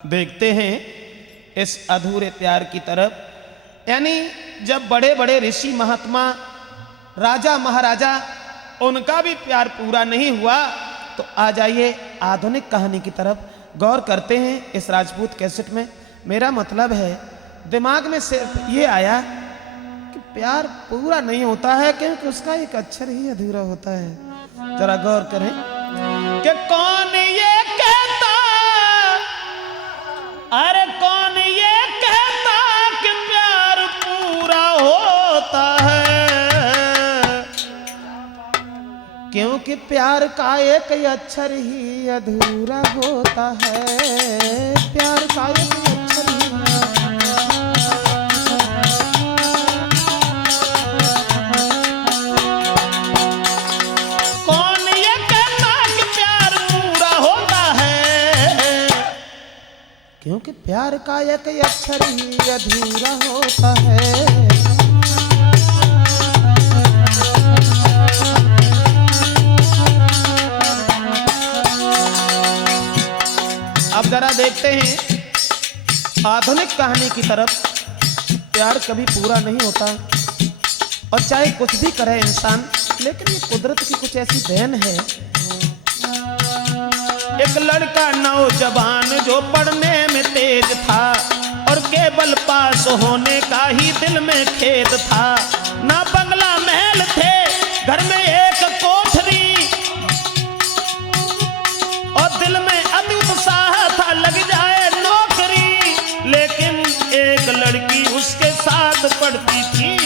देखते हैं इस अधूरे प्यार की तरफ। यानी जब बड़े बड़े ऋषि महात्मा राजा महाराजा उनका भी प्यार पूरा नहीं हुआ, तो आ जाइए आधुनिक कहानी की तरफ गौर करते हैं इस राजपूत कैसेट में। मेरा मतलब है दिमाग में सिर्फ ये आया कि प्यार पूरा नहीं होता है क्योंकि उसका एक अक्षर ही अधूरा होता है। जरा गौर करें कि कौन ये कहता, अरे कौन ये कहता कि प्यार पूरा होता है, क्योंकि प्यार का एक अक्षर ही अधूरा होता है। प्यार का एक अक्षर ही कौन ये कहता कि प्यार पूरा होता है, क्योंकि प्यार का एक अक्षर ही अधूरा होता है। अब जरा देखते हैं आधुनिक कहानी की तरफ। प्यार कभी पूरा नहीं होता और चाहे कुछ भी करे इंसान, लेकिन ये कुदरत की कुछ ऐसी देन है। एक लड़का नौजवान जो पढ़ने में तेज था और केवल पास होने का ही दिल में खेद था। ना बंगला महल थे, घर में एक कोठरी और दिल में अति उत्साह था लग जाए नौकरी। लेकिन एक लड़की उसके साथ पढ़ती थी,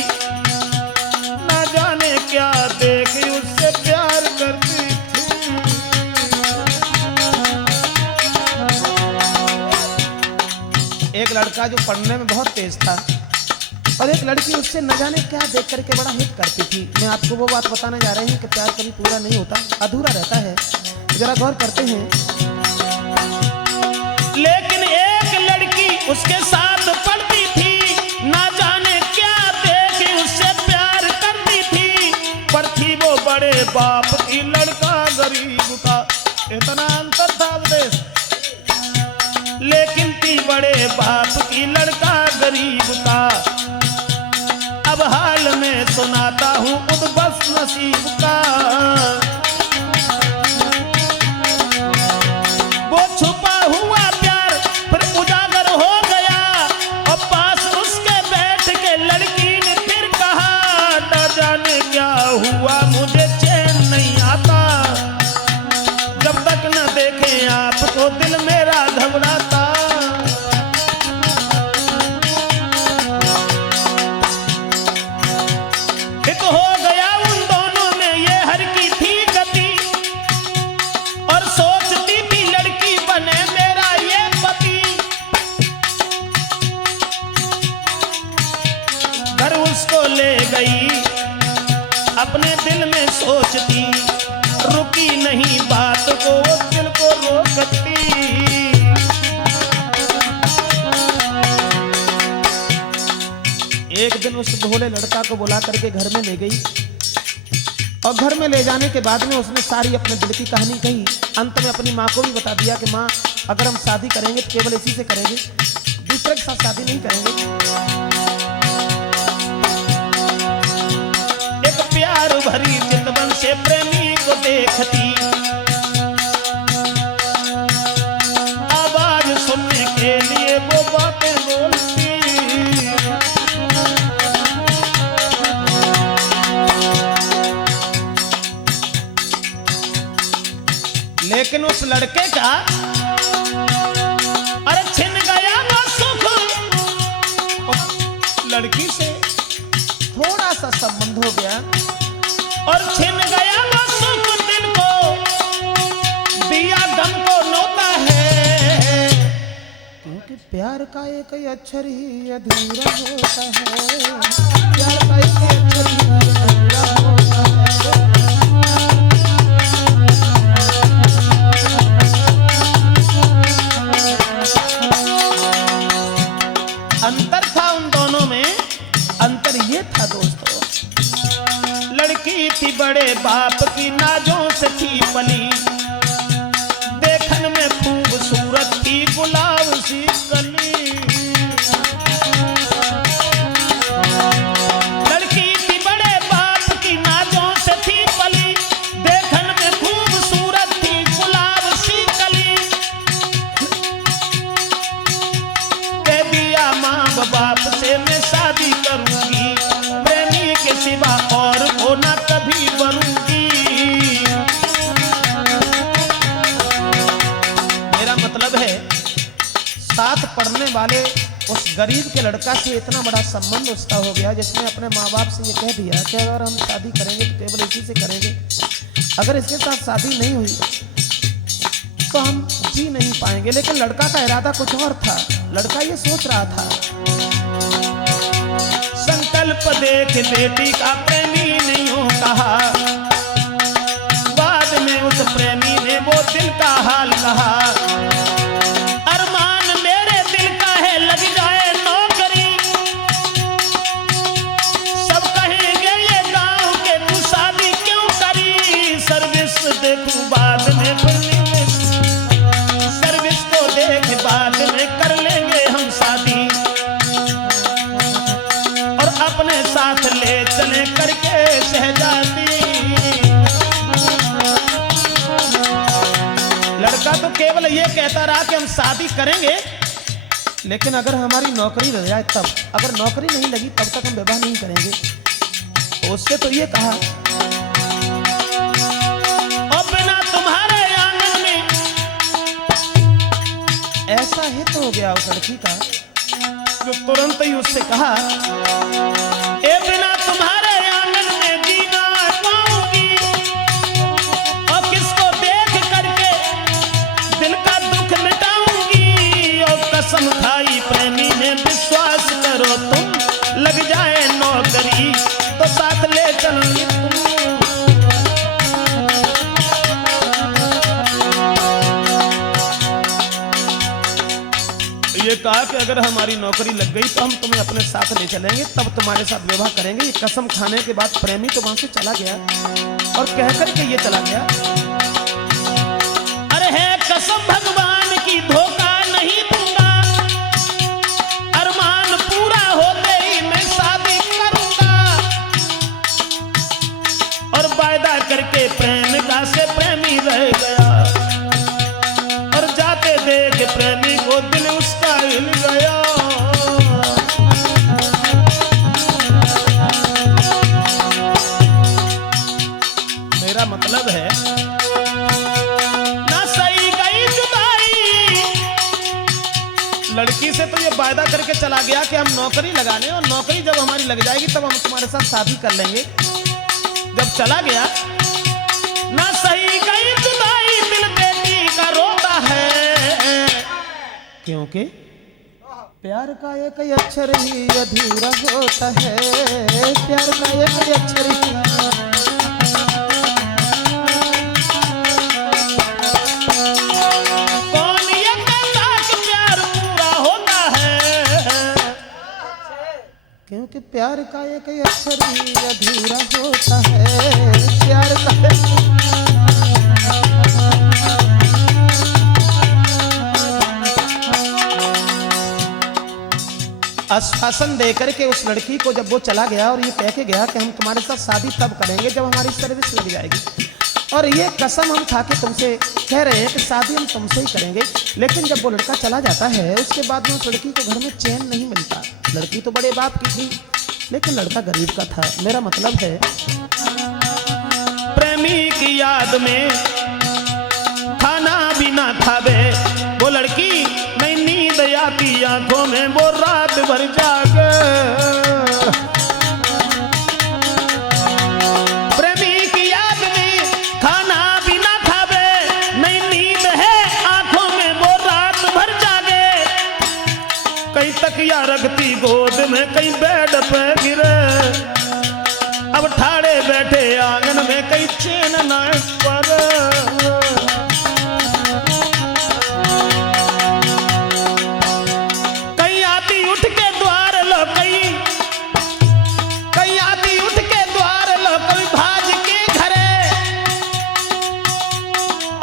ना जाने क्या देख उससे प्यार करती थी। एक लड़का जो पढ़ने में बहुत तेज था और एक लड़की उससे न जाने क्या देख करके बड़ा हिट करती थी। मैं आपको वो बात बताने जा रही हूँ कि प्यार कभी पूरा नहीं होता, अधूरा रहता है। जरा गौर करते हैं। लेकिन एक लड़की उसके साथ पढ़ती थी, ना जाने क्या देख उससे प्यार करती थी। पर थी वो बड़े बाप की, लड़का गरीब का, इतना अंतर था देश। लेकिन थी बड़े बाप की, लड़का गरीब का। अब हाल में सुनाता हूँ उद्भस नसीब का। वो छुपा हुआ प्यार फिर उजागर हो गया और पास उसके बैठ के लड़की ने फिर कहा, न जाने क्या हुआ मुझे चैन नहीं आता, जब तक न देखे आपको दिल मेरा घबराता। एक हो गया उन दोनों में ये हर की थी गति और सोचती थी लड़की बने मेरा ये पति। घर उसको ले गई अपने दिल में सोचती, रुकी नहीं बात को दिल को रोकती। एक दिन उस भोले लड़का को बुला करके घर में ले गई और घर में ले जाने के बाद में उसने सारी अपने दिल की कहानी कही। अंत में अपनी माँ को भी बता दिया कि माँ, अगर हम शादी करेंगे तो केवल इसी से करेंगे, दूसरे के साथ शादी नहीं करेंगे। एक प्यार भरी चितवन से प्रेमी को देखती, आवाज सुनने के लिए वो बातें बोलती। लेकिन उस लड़के का अरे छिन गया वो सुख, लड़की से थोड़ा सा संबंध हो गया और छिन गया वो सुख, दिल को दिया गम को नोता है, क्योंकि प्यार का एक अक्षर ही अधूरा होता है। प्यार का एक अक्षर ही अधूरा होता है। अंतर था उन दोनों में, अंतर ये था दोस्तों, लड़की थी बड़े बाप की, नाजों से थी पली, देखन में खूबसूरत थी, गुलाब साथ पढ़ने वाले उस गरीब के लड़का से इतना बड़ा संबंध उसका हो गया, जिसने अपने माँ बाप से ये कह दिया कि अगर हम शादी करेंगे तो केवल इसी से करेंगे, अगर इसके साथ शादी नहीं हुई तो हम जी नहीं पाएंगे। लेकिन लड़का का इरादा कुछ और था। लड़का ये सोच रहा था, संकल्प देख बेटी का प्रेमी नहीं हो कहा, बाद में उस प्रेमी ने वो दिल का हाल कहा, अरमान मेरे दिल का है लग जाए नौकरी, सब कहेंगे ये गांव के तू शादी क्यों करी, सर्विस देखूं बाद में सर्विस को देख बाद में कर लेंगे हम शादी, और अपने साथ ले चले करके शहजादी। लड़का तो केवल ये कहता रहा कि हम शादी करेंगे, लेकिन अगर हमारी नौकरी लग जाए तब, अगर नौकरी नहीं लगी तब तक हम विवाह नहीं करेंगे। तो उससे तो ये कहा, और बिना तुम्हारे आंगन में, ऐसा हित हो गया उस लड़की का जो तुरंत ही उससे कहा, ए बिना तुम्हारे आंगन में जीना पाऊंगी, और किसको देख करके दिल का दुख मिटाऊंगी, और कसम खाई प्रेमी ने विश्वास करो तुम, लग जाए नौकरी तो साथ ले चलूंगी तुम। ये कहा कि अगर हमारी नौकरी लग गई तो हम तुम्हें अपने साथ ले चलेंगे, तब तुम्हारे साथ विवाह करेंगे। ये कसम खाने के बाद प्रेमी तो वहां से चला गया और कह करके ये चला गया, अरे है कसम भगवान की धोखा नहीं दूंगा, अरमान पूरा होते ही मैं शादी करूंगा, और वायदा करके प्रेमिका से प्रेमी रह गया, और जाते देख प्रेमी को दिल उसका हिल गया। मेरा मतलब है ना सही गई जुदाई, लड़की से तो ये वायदा करके चला गया कि हम नौकरी लगाने, और नौकरी जब हमारी लग जाएगी तब हम तुम्हारे साथ शादी कर लेंगे। जब चला गया, ना सही गई जुदाई दिल बेटी का रोता है, क्योंकि प्यार का एक अक्षर ही अधूरा होता है, प्यार का एक अक्षर ही। कौन ये कहता कि प्यार पूरा होता है, क्योंकि प्यार का एक अक्षर ही अधूरा होता है, प्यार का आश्वासन देकर के उस लड़की को जब वो चला गया और ये कह के गया कि हम तुम्हारे साथ शादी तब करेंगे जब हमारी सर्विस लग जाएगी, और ये कसम हम खा के तुमसे कह रहे हैं कि शादी हम तुमसे ही करेंगे। लेकिन जब वो लड़का चला जाता है उसके बाद में उस लड़की को घर में चैन नहीं मिलता। लड़की तो बड़े बाप की थी, लेकिन लड़का गरीब का था। मेरा मतलब है प्रेमी की याद में खाना भी ना खावे वो लड़की, नहीं नींद आती आंखों में वो रात भर जागे। प्रेमी की याद में खाना भी ना खावे, नहीं नींद है आंखों में वो रात भर जागे। कहीं तकिया रखती गोद में, कहीं बेड पे गिरे, अब ठाड़े बैठे आंगन में कहीं चैन ना पर।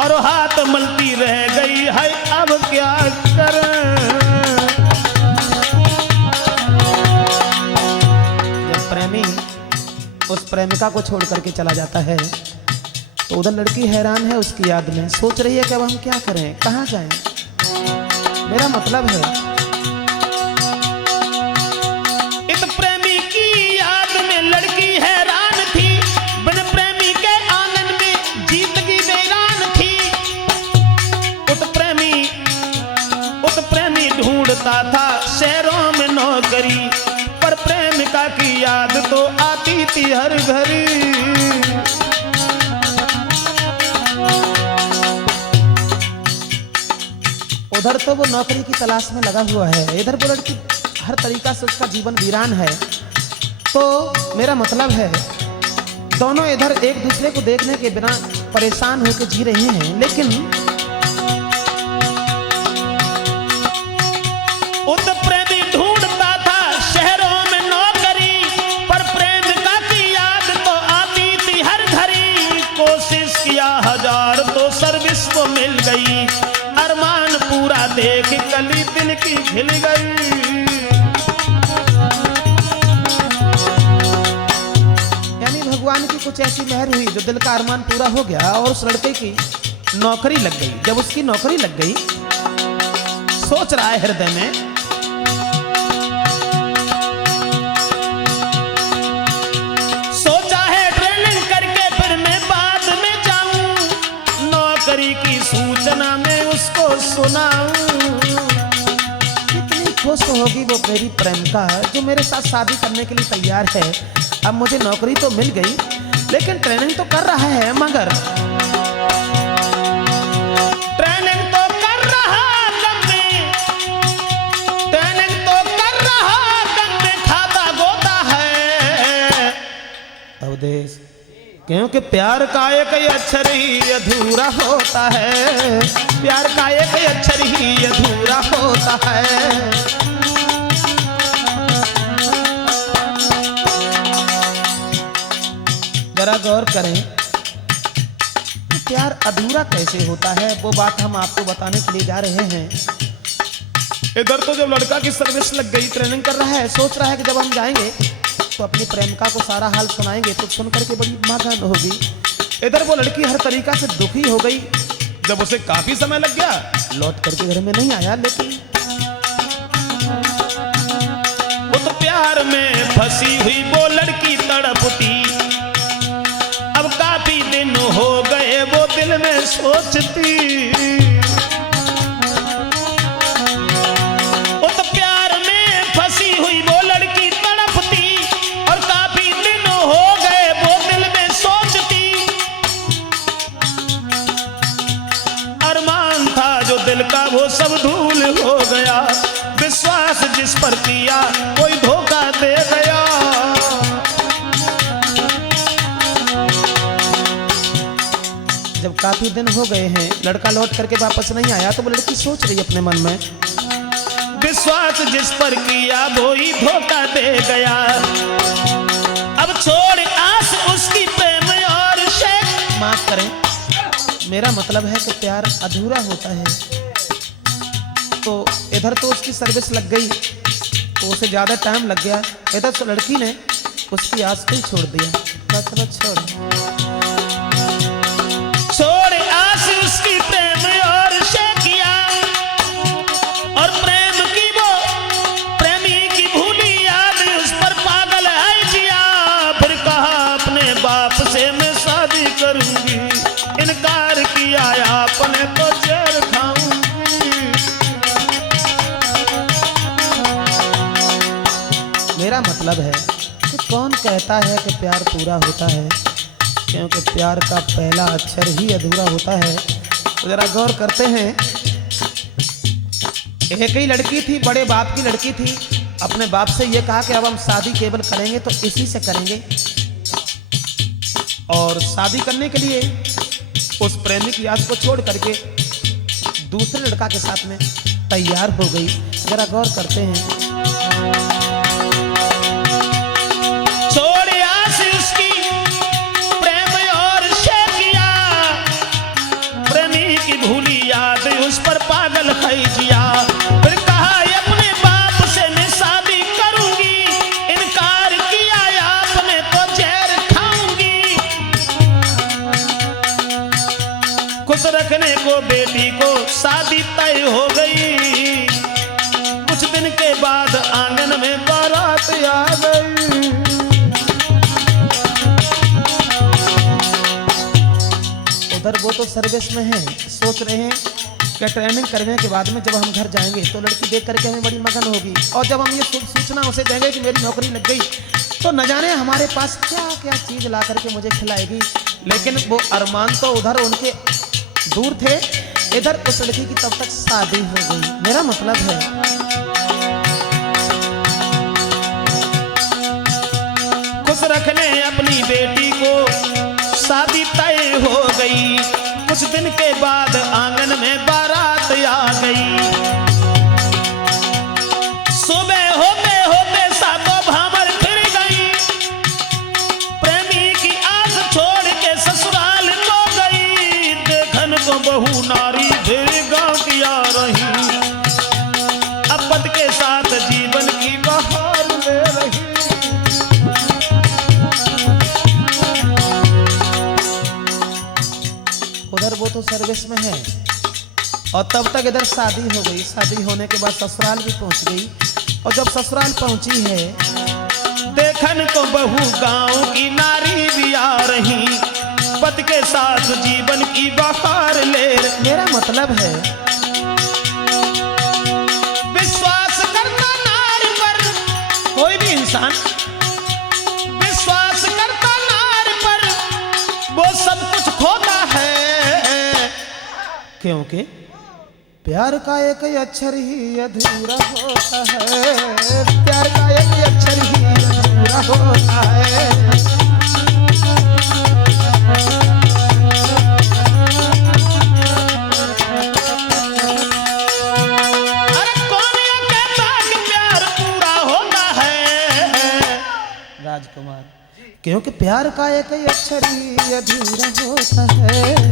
और हाथ मलती रह गई है, अब क्या करें। जब प्रेमी उस प्रेमिका को छोड़ करके चला जाता है तो उधर लड़की हैरान है उसकी याद में, सोच रही है कि अब हम क्या करें, कहाँ जाएं। मेरा मतलब है इस प्रेमी की याद में लड़की हैरान थी, बिन प्रेमी के आंगन में जिंदगी वीरान थी। उत प्रेमी ढूंढता था शहरों में नौकरी, पर प्रेमिका की याद तो आती थी हर घड़ी। उधर तो वो नौकरी की तलाश में लगा हुआ है, इधर वो लड़की हर तरीका से उसका जीवन वीरान है। तो मेरा मतलब है दोनों इधर एक दूसरे को देखने के बिना परेशान होकर जी रहे हैं, लेकिन उस प्रेमी ढूंढता था शहरों में नौकरी, पर प्रेमिका की याद तो आती थी हर घड़ी। कोशिश किया हजार तो सर्विस को मिल गई, अरमान पूरा देख कली दिल की खिल गई। यानी भगवान की कुछ ऐसी मेहर हुई जो दिल का अरमान पूरा हो गया और उस लड़के की नौकरी लग गई। जब उसकी नौकरी लग गई, सोच रहा है हृदय में, सोचा है ट्रेनिंग करके फिर मैं बाद में जाऊं, नौकरी की सूचना में उसको सुनाऊं। कितनी खुश होगी वो मेरी प्रेमिका जो मेरे साथ शादी करने के लिए तैयार है। अब मुझे नौकरी तो मिल गई, लेकिन ट्रेनिंग तो कर रहा है, मगर ट्रेनिंग तो कर रहा कम में, ट्रेनिंग तो कर रहा कम में खाता गोता है। अवधेश, क्योंकि प्यार का एक अक्षर ही अधूरा होता है, प्यार का एक अक्षर ही अधूरा होता है। जरा गौर करें, प्यार अधूरा कैसे होता है, वो बात हम आपको बताने के लिए जा रहे हैं। इधर तो जब लड़का की सर्विस लग गई, ट्रेनिंग कर रहा है, सोच रहा है कि जब हम जाएंगे तो अपनी प्रेमिका को सारा हाल सुनाएंगे तो सुन करके बड़ी मगन होगी। इधर वो लड़की हर तरीका से दुखी हो गई। जब उसे काफी समय लग गया, लौट करके घर में नहीं आया, लेकिन वो तो प्यार में फंसी हुई वो लड़की तड़पती। अब काफी दिन हो गए वो दिल में सोचती, वो तो प्यार में फंसी हुई वो लड़की तड़पती, और काफी दिन हो गए वो दिल में सोचती। अरमान था जो दिल का वो सब धूल हो गया, विश्वास जिस पर किया कोई धोखा दे गया। जब काफी दिन हो गए हैं, लड़का लौट करके वापस नहीं आया, तो वो लड़की सोच रही अपने मन में, विश्वास जिस पर किया वो ही धोखा दे गया। अब छोड़ आस उसकी प्रेम और शेख। माफ करें, मेरा मतलब है कि प्यार अधूरा होता है। तो इधर तो उसकी सर्विस लग गई, तो उसे ज्यादा टाइम लग गया। इधर तो लड़की ने उसकी आस को ही छोड़ दिया। चलो छोड़ आस उसकी प्रेम और शेखिया, और प्रेम की वो प्रेमी की भूली याद उस पर पागल है जिया। फिर कहा अपने बाप से मैं शादी करूंगी, इनकार किया अपने तो जहर खाऊंगी। मेरा मतलब है कि कौन कहता है कि प्यार पूरा होता है, क्योंकि प्यार का पहला अक्षर ही अधूरा होता है। तो जरा गौर करते हैं, एक ही लड़की थी, बड़े बाप की लड़की थी, अपने बाप से ये कहा कि अब हम शादी केवल करेंगे तो इसी से करेंगे, और शादी करने के लिए उस प्रेमी की आस को छोड़ करके दूसरे लड़का के साथ में तैयार हो गई। जरा गौर करते हैं, उस पर पागल है जिया। फिर कहा अपने बाप से मैं शादी करूंगी, इनकार किया आपने तो जहर खाऊंगी। खुश रखने को बेटी को शादी तय हो गई। कुछ दिन के बाद आंगन में बारात आ गई। उधर वो तो सर्विस में है, सोच रहे हैं कि ट्रेनिंग करने के बाद में जब हम घर जाएंगे तो लड़की देख करके हमें बड़ी मगन होगी, और जब हम ये सूचना उसे देंगे कि मेरी नौकरी लग गई तो न जाने हमारे पास क्या क्या चीज़ ला करके मुझे खिलाएगी। लेकिन वो अरमान तो उधर उनके दूर थे, इधर उस लड़की की तब तक शादी हो गई। मेरा मतलब है खुश रखने अपनी बेटी को शादी तय हो गई। कुछ दिन के बाद आंगन में बारात आ गई। सुबह होते होते सातों भावर फिर गई, प्रेमी की आस छोड़ के ससुराल को गई। देखन को बहू नारी फिर गांव की आ रही, अब पति के साथ जीवन की बहार ले रही। उधर वो तो सर्विस में है और तब तक इधर शादी हो गई। शादी होने के बाद ससुराल भी पहुंच गई, और जब ससुराल पहुंची है देखन को बहू गांव की नारी भी आ रही, पति के साथ जीवन की बहार ले। मेरा मतलब है विश्वास करना नारी पर, कोई भी इंसान विश्वास करता नारी पर वो सब कुछ खोता है, क्योंकि प्यार का एक अक्षर ही अधूरा होता है। प्यार का एक अक्षर ही अधूरा होता है। अरे कौन ये कहता कि प्यार पूरा होता है राजकुमार, क्योंकि प्यार का एक अक्षर ही अधूरा होता है।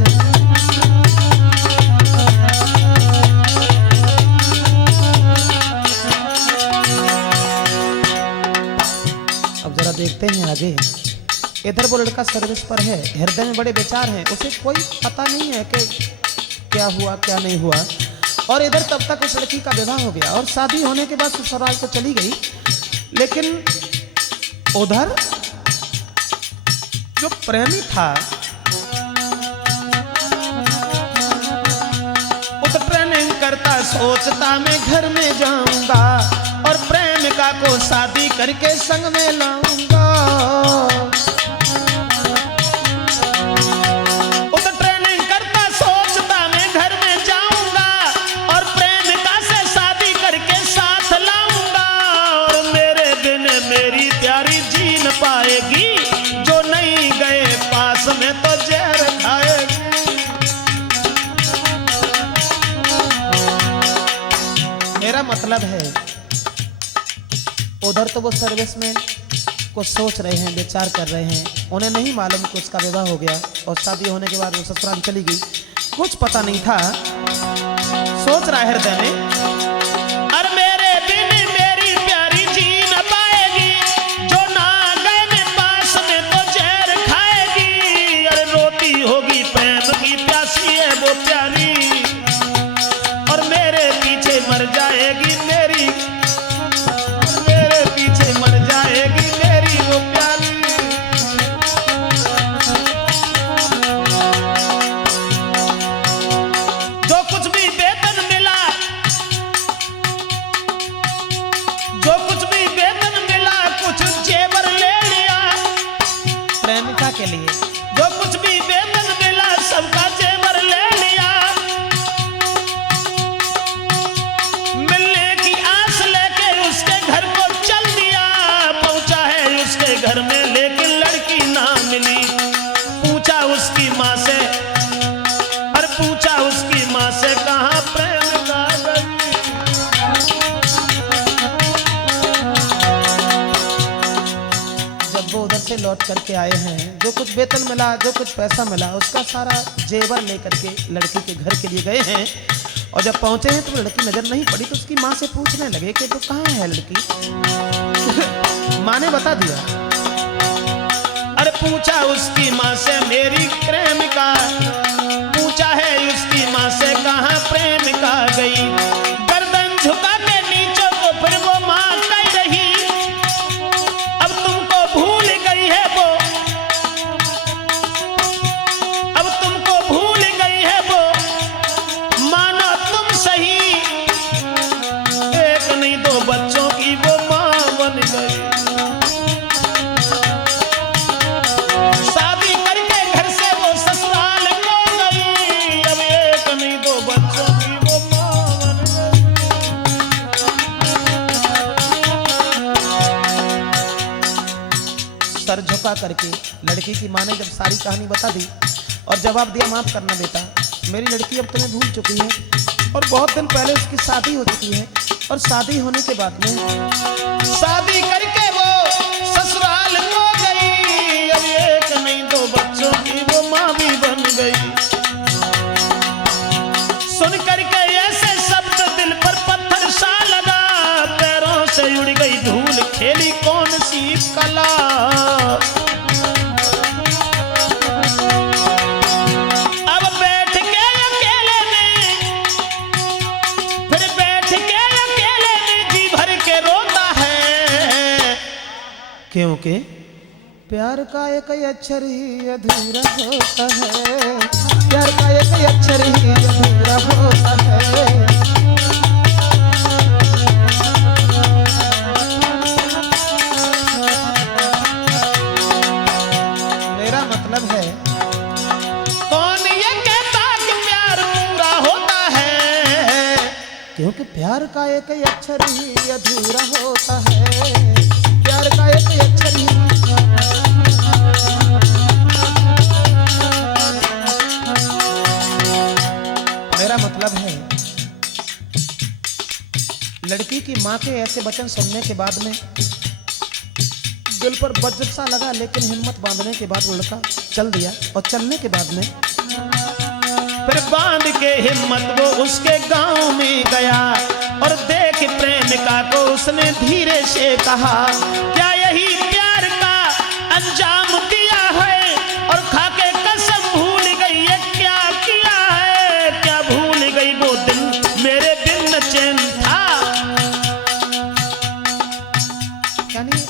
देखते हैं आगे। इधर वो लड़का सर्विस पर है, हृदय में बड़े विचार हैं, उसे कोई पता नहीं है कि क्या हुआ क्या नहीं हुआ। और इधर तब तक उस लड़की का विवाह हो गया और शादी होने के बाद ससुराल तो चली गई। लेकिन उधर जो प्रेमी था उस ट्रेनिंग करता, सोचता मैं घर में जाऊंगा और प्रेमिका को शादी करके संग में लाऊंगा। उस ट्रेनिंग करता, सोचता मैं घर में जाऊंगा और प्रेमिका से शादी करके साथ लाऊंगा। और मेरे बिन मेरी प्यारी जी न पाएगी, जो नहीं गए पास में तो जहर खाएगी। मेरा मतलब है उधर तो वो सर्विस में कुछ सोच रहे हैं, विचार कर रहे हैं, उन्हें नहीं मालूम कि उसका विवाह हो गया और शादी होने के बाद वो ससुराल चली गई। कुछ पता नहीं था, सोच रहा है हृदय में, अरे मेरे बिन मेरी प्यारी जी न पाएगी, जो ना गए में पास में तो जहर खाएगी। अरे रोती होगी प्रेम की प्यासी है वो प्यारी, और मेरे पीछे मर जाएगी मेरी, मेरे पीछे मर जाएगी मेरी वो प्यारी। जो कुछ भी वेतन मिला, जो कुछ भी वेतन मिला, कुछ जेवर ले लिया प्रेमिका के लिए। जो कुछ भी वेतन मिला सबका जेवर ले लिया। मिलने की आस लेके उसके घर को चल दिया, पहुंचा है उसके घर में लेकिन लड़की ना मिली। पूछा उसकी माँ से, और पूछा उसकी माँ से कहाँ प्रेमिका गई। जब वो उधर से लौट करके आए हैं, जो कुछ वेतन मिला, जो कुछ पैसा मिला, उसका सारा जेवर लेकर के लड़की के घर के लिए गए हैं। और जब पहुंचे हैं तो लड़की नजर नहीं पड़ी, तो उसकी माँ से पूछने लगे कि तो कहाँ है लड़की। माँ ने बता दिया। अरे पूछा उसकी माँ से मेरी प्रेमिका, पूछा है उसकी माँ से कहाँ प्रेमिका गई। गर्दन झुका के नीचे को फिर वो माँ कह रही, अब तुमको भूल गई है वो, अब तुमको भूल गई है वो, मानो सर झुका करके लड़की की माँ ने जब सारी कहानी बता दी और जवाब दिया, माफ करना बेटा, मेरी लड़की अब तुम्हें भूल चुकी है और बहुत दिन पहले उसकी शादी हो चुकी है और शादी होने के बाद में शादी करके वो ससुराल को गई। अब एक नहीं दो बच्चों की वो माँ भी बन गई। सुन करके ऐसे शब्द दिल पर पत्थर सा लगा, पैरों से उड़ गई धूल, खेली कौन सी कला। अब बैठ के अकेले में, फिर बैठ के अकेले में जी भर के रोता है, क्योंकि प्यार का एक अक्षर ही अधूरा होता है, प्यार का एक अक्षर ही अधूरा होता है। मेरा मतलब है, कौन ये कहता कि प्यार पूरा होता है, क्योंकि प्यार का एक अक्षर ही अधूरा होता है, प्यार का एक अक्षर ही। मेरा मतलब है, लड़की की माँ के ऐसे वचन सुनने के बाद में दिल पर वज्र सा लगा, लेकिन हिम्मत बांधने के बाद वो लड़का चल दिया और चलने के बाद में फिर बांध के हिम्मत वो उसके गांव में गया और देख प्रेमिका को उसने धीरे से कहा, क्या यही प्यार का अंजाम दिया है और खाके कसम भूल गई है क्या किया है, क्या भूल गई वो दिन मेरे बिन चैन था। यानी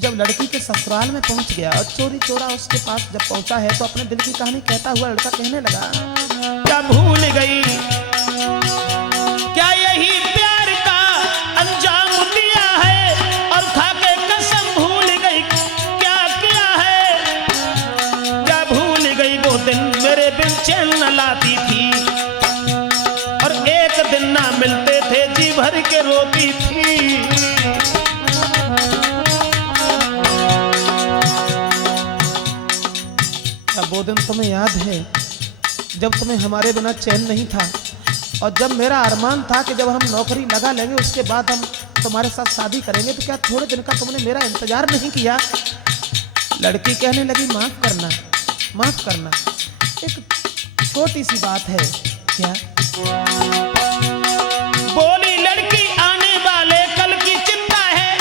जब लड़की के ससुराल में पहुंच गया और चोरी चोरा उसके पास जब पहुंचा है तो अपने दिल की कहानी कहता हुआ लड़का कहने लगा, क्या भूल गई, क्या यही प्यार का अंजाम दिया है और खाके कसम भूल गई क्या किया है, क्या भूल गई वो दिन मेरे बिन चैन न लाती थी और एक दिन ना मिलते थे जी भर के रोती थी। अब वो दिन तुम्हें याद है जब तुम्हें हमारे बिना चैन नहीं था और जब मेरा अरमान था कि जब हम नौकरी लगा लेंगे उसके बाद हम तुम्हारे साथ शादी करेंगे, तो क्या थोड़े दिन का तुमने मेरा इंतजार नहीं किया। लड़की कहने लगी, माफ करना, माफ करना, एक छोटी सी बात है। क्या? बोली लड़की, आने वाले कल की चिंता है।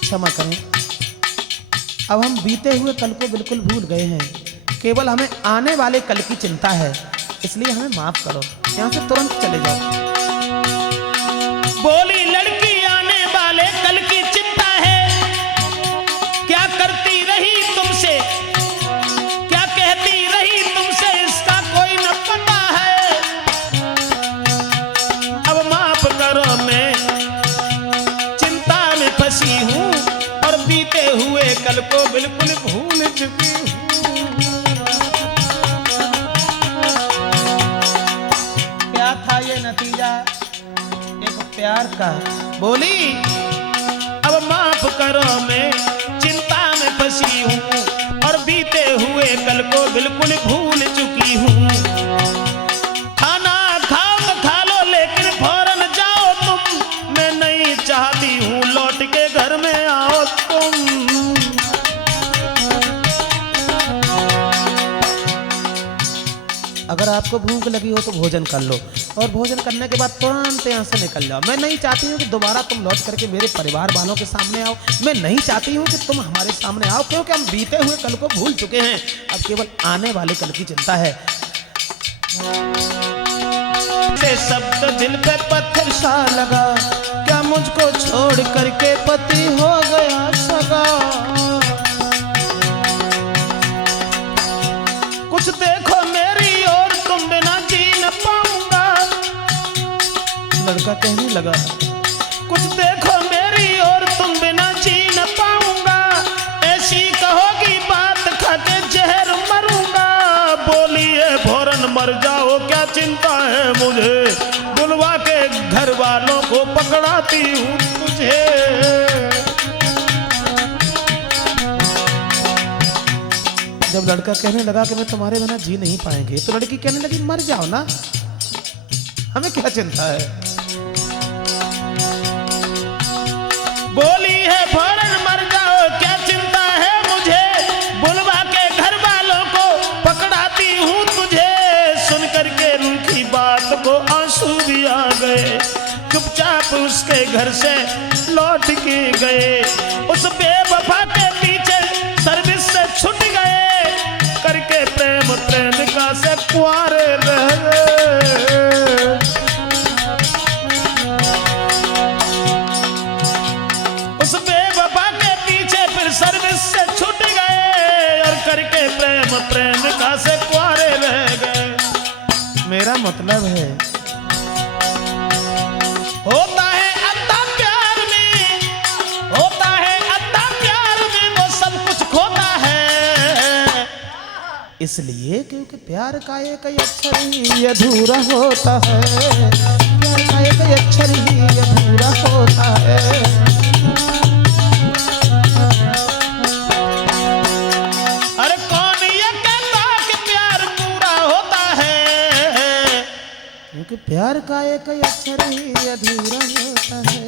क्षमा करें, अब हम बीते हुए कल को बिल्कुल भूल गए हैं, केवल हमें आने वाले कल की चिंता है, इसलिए हमें माफ करो, यहाँ से तुरंत चले जाओ। बोली लड़की, आने वाले कल की चिंता है, क्या करती रही तुमसे, क्या कहती रही तुमसे, इसका कोई न पता है। अब माफ करो, मैं चिंता में फंसी हूँ और बीते हुए कल को बिल्कुल भूल चुकी हूँ। क्या था ये नतीजा एक प्यार का। बोली, अब माफ करो, मैं चिंता में फंसी हूँ और बीते हुए कल को बिल्कुल भूल चुकी हूँ। खाना खाओ तो खा लो, लेकिन फौरन जाओ तुम, मैं नहीं चाहती हूँ लौट के घर में आओ तुम। अगर आपको भूख लगी हो तो भोजन कर लो और भोजन करने के बाद तुरंत यहाँ से निकल जाओ। मैं नहीं चाहती हूँ कि दोबारा तुम लौट करके मेरे परिवार वालों के सामने आओ, मैं नहीं चाहती हूँ कि तुम हमारे सामने आओ, क्योंकि हम बीते हुए कल को भूल चुके हैं, अब केवल आने वाले कल की चिंता है। शब्द दिल पे पत्थर सा लगा, क्या मुझको छोड़ करके पति हो गया सगा। कुछ देखो मेरी और तुम बिना जी न पाऊंगा। लड़का कहने लगा, कुछ देखो मेरी और तुम बिना जी न पाऊंगा, ऐसी कहोगी बात खाके जहर मरूंगा। बोलिए भोरन मर जाओ, क्या चिंता है मुझे, बुलवा के घर वालों को पकड़ाती हूँ तुझे। जब लड़का कहने लगा कि मैं तुम्हारे बिना जी नहीं पाएंगे, तो लड़की कहने लगी मर जाओ ना, हमें क्या चिंता है। बोली है फौरन मर जाओ, क्या चिंता है मुझे, बुलवा के घर वालों को पकड़ाती हूँ तुझे। सुन करके रूखी बात को आंसू भी आ गए, चुपचाप उसके घर से लौट के गए। उस बेवफा के पीछे सर्विस से छूट गए, करके प्रेम प्रेमिका से कुंवारे रह गए। उस बेवफा के पीछे फिर सर्विस से छूट गए, और करके प्रेम प्रेमिका से कुंवारे रह गए। मेरा मतलब है होता है अद्दा प्यार में, होता है अद्दा प्यार में वो सब कुछ खोता है। इसलिए क्योंकि प्यार का एक अक्षर ही अधूरा होता है, प्यार का एक अक्षर ही अधूरा होता है। अरे कौन ये कहता कि प्यार पूरा होता है, क्योंकि प्यार का एक अक्षर ही अधूरा होता है,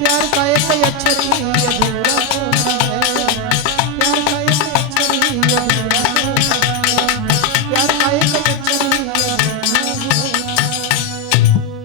प्यार का एक अक्षर ही अधूरा